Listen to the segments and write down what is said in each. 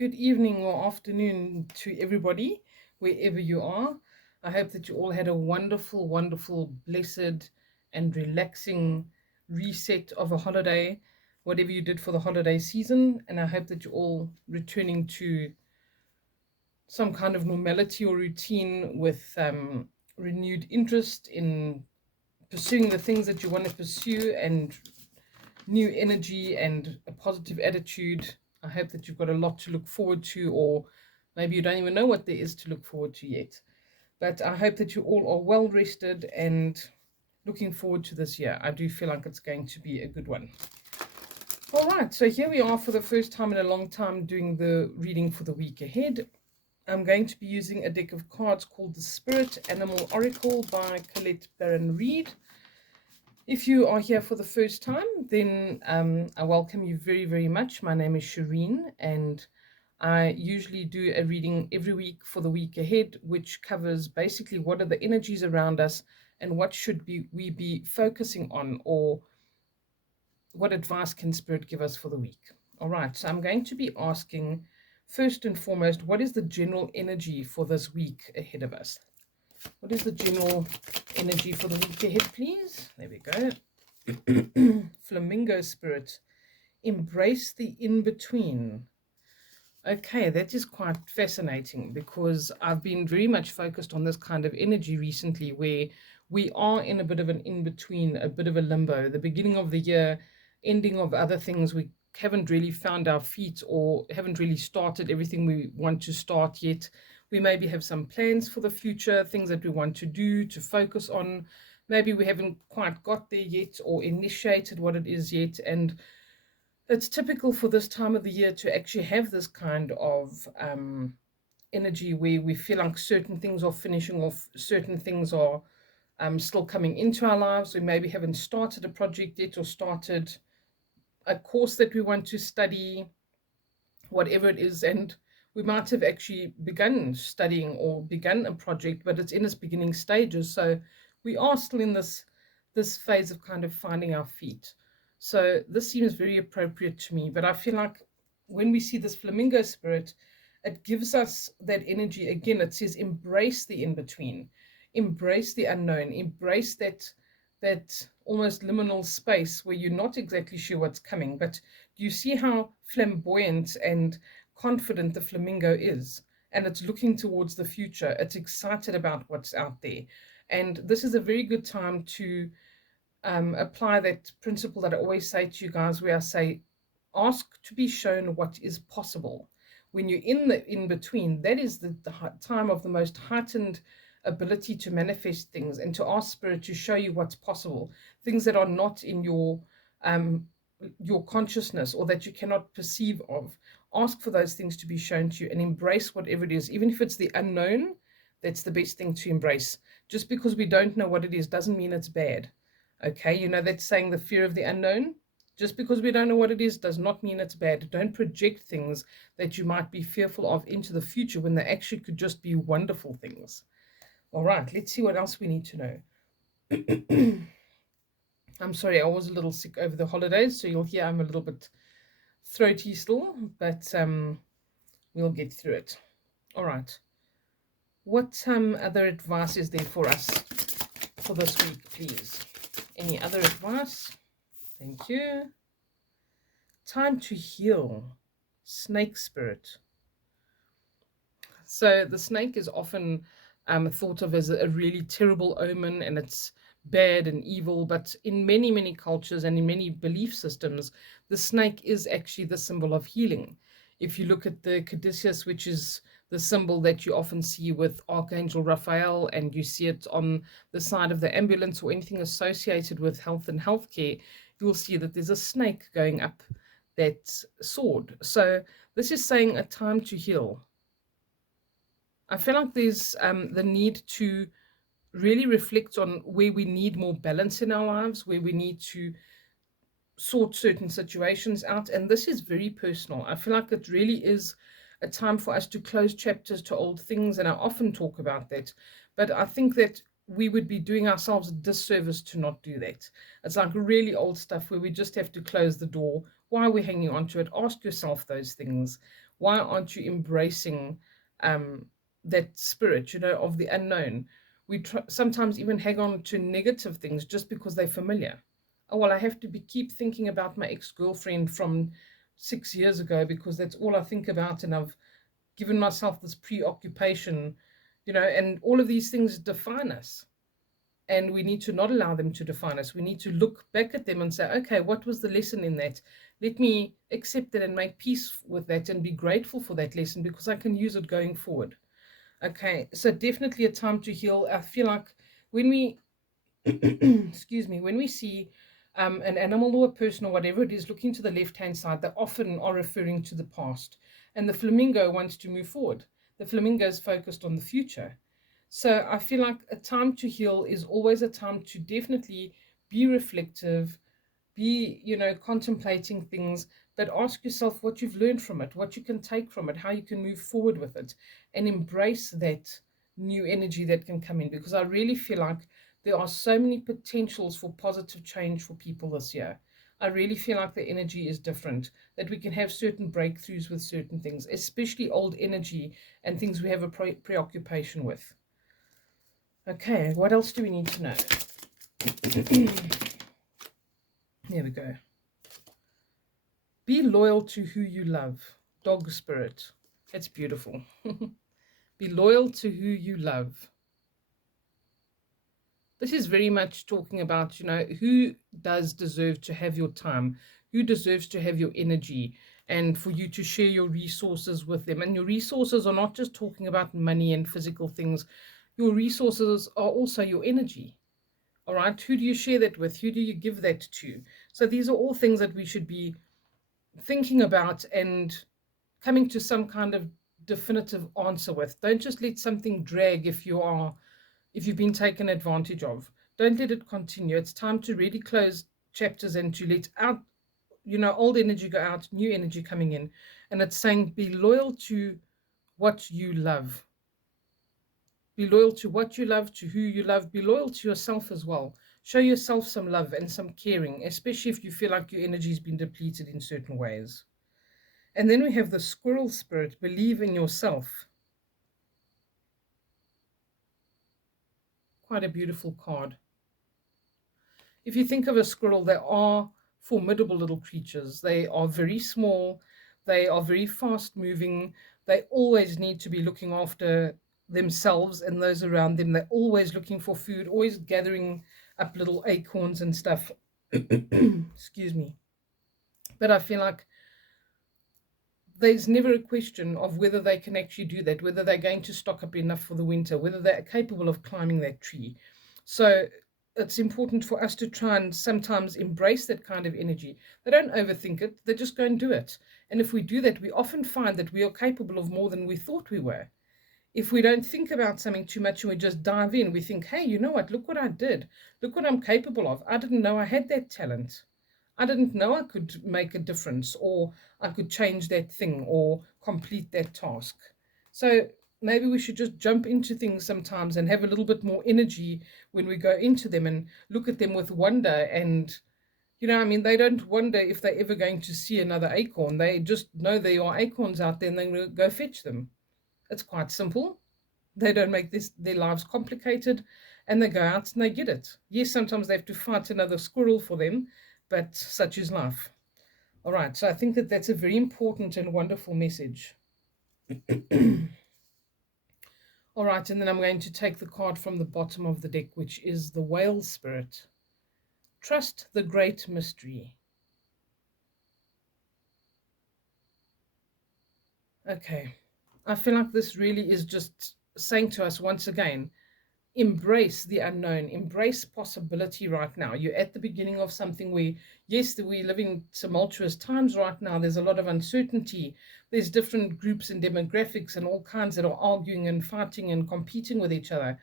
Good evening or afternoon to everybody, wherever you are. I hope that you all had a wonderful, wonderful, blessed, and relaxing reset of a holiday, whatever you did for the holiday season. And I hope that you're all returning to some kind of normality or routine with renewed interest in pursuing the things that you want to pursue and new energy and a positive attitude. I hope that you've got a lot to look forward to, or maybe you don't even know what there is to look forward to yet. But I hope that you all are well rested and looking forward to this year. I do feel like it's going to be a good one. All right, so here we are for the first time in a long time doing the reading for the week ahead. I'm going to be using a deck of cards called the Spirit Animal Oracle by Colette Baron Reid. If you are here for the first time, then I welcome you very, very much. My name is Shireen, and I usually do a reading every week for the week ahead, which covers basically what are the energies around us and what should we be focusing on, or what advice can Spirit give us for the week. All right, so I'm going to be asking, first and foremost, what is the general energy for this week ahead of us? What is the general energy for the week ahead, please? There we go. Flamingo Spirit. Embrace the in-between. Okay, that is quite fascinating, because I've been very much focused on this kind of energy recently, where we are in a bit of an in-between, a bit of a limbo. The beginning of the year, ending of other things. We haven't really found our feet or haven't really started everything we want to start yet. We maybe have some plans for the future, things that we want to do, to focus on. Maybe we haven't quite got there yet or initiated what it is yet. And it's typical for this time of the year to actually have this kind of energy where we feel like certain things are finishing off, certain things are still coming into our lives. We maybe haven't started a project yet or started a course that we want to study, whatever it is, and we might have actually begun studying or begun a project, but it's in its beginning stages. So we are still in this phase of kind of finding our feet. So this seems very appropriate to me. But I feel like when we see this flamingo spirit, it gives us that energy again. It says embrace the in-between, embrace the unknown, embrace that almost liminal space where you're not exactly sure what's coming. But do you see how flamboyant and confident the flamingo is? And it's looking towards the future. It's excited about what's out there. And this is a very good time to apply that principle that I always say to you guys, where I say, ask to be shown what is possible. When you're in the in-between, that is the time of the most heightened ability to manifest things and to ask Spirit to show you what's possible, things that are not in your consciousness or that you cannot perceive of. Ask for those things to be shown to you and embrace whatever it is, even if it's the unknown. That's the best thing to embrace. Just because we don't know what it is doesn't mean it's bad. Okay, you know that saying, the fear of the unknown? Just because we don't know what it is does not mean it's bad. Don't project things that you might be fearful of into the future when they actually could just be wonderful things. All right, let's see what else we need to know. I'm sorry, I was a little sick over the holidays, so you'll hear I'm a little bit throaty still, but we'll get through it. All right. What other advice is there for us for this week, please? Any other advice? Thank you. Time to heal. Snake spirit. So the snake is often thought of as a really terrible omen, and it's bad and evil. But in many, many cultures and in many belief systems, the snake is actually the symbol of healing. If you look at the caduceus, which is the symbol that you often see with Archangel Raphael, and you see it on the side of the ambulance or anything associated with health and healthcare, you'll see that there's a snake going up that sword. So this is saying a time to heal. I feel like there's the need to really reflect on where we need more balance in our lives, where we need to sort certain situations out. And this is very personal. I feel like it really is a time for us to close chapters to old things. And I often talk about that. But I think that we would be doing ourselves a disservice to not do that. It's like really old stuff where we just have to close the door Why are we hanging on to it? Ask yourself those things. Why aren't you embracing that spirit, of the unknown? We sometimes even hang on to negative things just because they're familiar. Oh, well, I have to keep thinking about my ex-girlfriend from 6 years ago because that's all I think about, and I've given myself this preoccupation, and all of these things define us. And we need to not allow them to define us. We need to look back at them and say, okay, what was the lesson in that? Let me accept it and make peace with that and be grateful for that lesson because I can use it going forward. Okay, so definitely a time to heal. I feel like when we, excuse me, when we see an animal or a person or whatever it is looking to the left-hand side, they often are referring to the past. And the flamingo wants to move forward. The flamingo is focused on the future. So I feel like a time to heal is always a time to definitely be reflective, be, contemplating things, but ask yourself what you've learned from it, what you can take from it, how you can move forward with it, and embrace that new energy that can come in. Because I really feel like there are so many potentials for positive change for people this year. I really feel like the energy is different, that we can have certain breakthroughs with certain things, especially old energy and things we have a preoccupation with. Okay, what else do we need to know? There we go. Be loyal to who you love. Dog spirit. It's beautiful. Be loyal to who you love. This is very much talking about, who does deserve to have your time, who deserves to have your energy, and for you to share your resources with them. And your resources are not just talking about money and physical things. Your resources are also your energy. All right, who do you share that with? Who do you give that to? So these are all things that we should be thinking about and coming to some kind of definitive answer with. Don't just let something drag if you've been taken advantage of. Don't let it continue. It's time to really close chapters and to let out, old energy go out, new energy coming in. And it's saying be loyal to what you love. Be loyal to what you love, to who you love. Be loyal to yourself as well. Show yourself some love and some caring, especially if you feel like your energy has been depleted in certain ways. And then we have the squirrel spirit. Believe in yourself. Quite a beautiful card. If you think of a squirrel, they are formidable little creatures. They are very small. They are very fast moving. They always need to be looking after themselves and those around them. They're always looking for food, always gathering up little acorns and stuff. Excuse me. But I feel like there's never a question of whether they can actually do that, whether they're going to stock up enough for the winter, whether they're capable of climbing that tree. So it's important for us to try and sometimes embrace that kind of energy. They don't overthink it, they just go and do it. And if we do that, we often find that we are capable of more than we thought we were. If we don't think about something too much and we just dive in, we think, hey, you know what, look what I did. Look what I'm capable of. I didn't know I had that talent. I didn't know I could make a difference, or I could change that thing or complete that task. So maybe we should just jump into things sometimes and have a little bit more energy when we go into them and look at them with wonder. And, they don't wonder if they're ever going to see another acorn. They just know there are acorns out there and they're going to go fetch them. It's quite simple. They don't make their lives complicated, and they go out and they get it. Yes, sometimes they have to fight another squirrel for them, but such is life. All right, so I think that that's a very important and wonderful message. All right, and then I'm going to take the card from the bottom of the deck, which is the whale spirit. Trust the great mystery. Okay, I feel like this really is just saying to us once again, embrace the unknown, embrace possibility right now. You're at the beginning of something where, yes, we live in tumultuous times right now. There's a lot of uncertainty. There's different groups and demographics and all kinds that are arguing and fighting and competing with each other.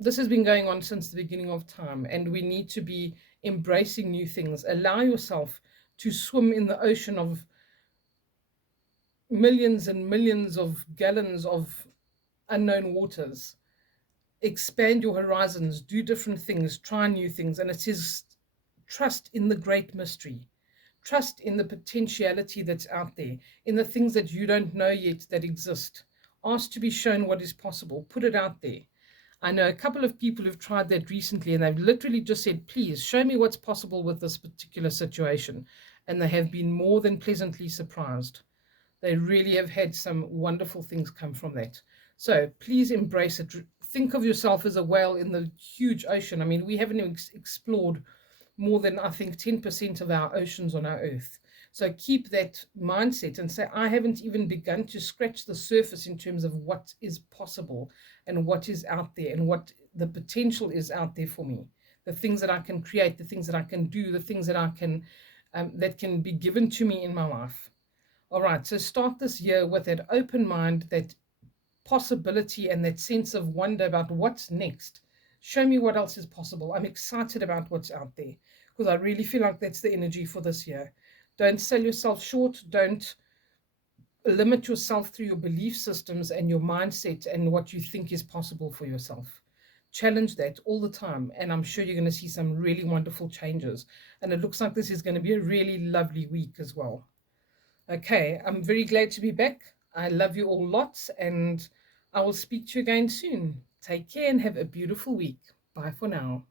This has been going on since the beginning of time, and we need to be embracing new things. Allow yourself to swim in the ocean of millions and millions of gallons of unknown waters. Expand your horizons, do different things, try new things. And it is trust in the great mystery. Trust in the potentiality that's out there, in the things that you don't know yet that exist. Ask to be shown what is possible. Put it out there. I know a couple of people who've tried that recently, and they've literally just said, please show me what's possible with this particular situation. And they have been more than pleasantly surprised. They really have had some wonderful things come from that. So please embrace it. Think of yourself as a whale in the huge ocean. I mean, we haven't explored more than, I think, 10% of our oceans on our earth. So keep that mindset and say, I haven't even begun to scratch the surface in terms of what is possible and what is out there and what the potential is out there for me. The things that I can create, the things that I can do, the things that I can, that can be given to me in my life. All right, so start this year with that open mind, that possibility, and that sense of wonder about what's next. Show me what else is possible. I'm excited about what's out there because I really feel like that's the energy for this year. Don't sell yourself short. Don't limit yourself through your belief systems and your mindset and what you think is possible for yourself. Challenge that all the time, and I'm sure you're going to see some really wonderful changes. And it looks like this is going to be a really lovely week as well. Okay, I'm very glad to be back. I love you all lots, and I will speak to you again soon. Take care and have a beautiful week. Bye for now.